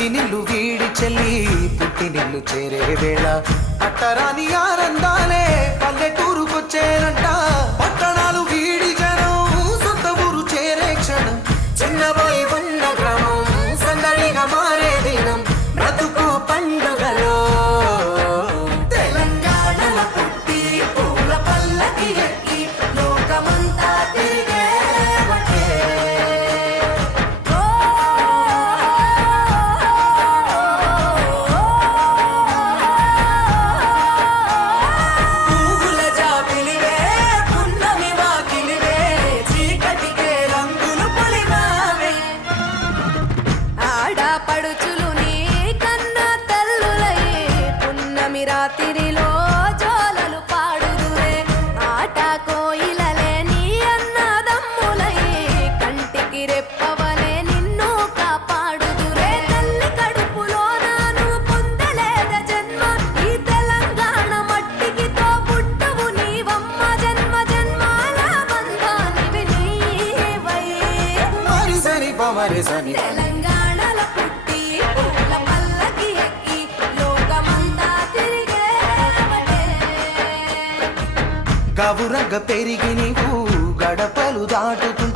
మట్టినిల్లు వీడి చెల్లి పుట్టినిల్లు చేరే వేళ అట్టరాని ఆనందాలే పల్లెటూరుకొచ్చేనంట. పట్టణాలు వీడి జనం సొంత ఊరు చేరే క్షణం చిన్నబోయి ఉన్న గ్రామం సందడిగా మారే దినం బ్రతుకు పండుగలో తెలంగాణల పుట్టి పూల పల్లకి ఎక్కి లోకమంతా తిరిగే రాత్రిలో జోలలు పాడుదురే ఆట కోయిలలే నీ అన్నదమ్ములై కంటికి రెప్పవలే నిన్ను కాపాడుదురే. తల్లి కడుపులో నాను పొందలేద జన్మ ఈ తెలంగాణ మట్టికి తో పుట్టవు నీవమ్మ జన్మ జన్మాల బంధానివి నీవై. మరిసని పమరిసని తెలంగాణల పుట్టి పూల పల్లకి ఎక్కి లోకమంతా గవురగ పెరిగి నీవు గడపలు దాటుతూ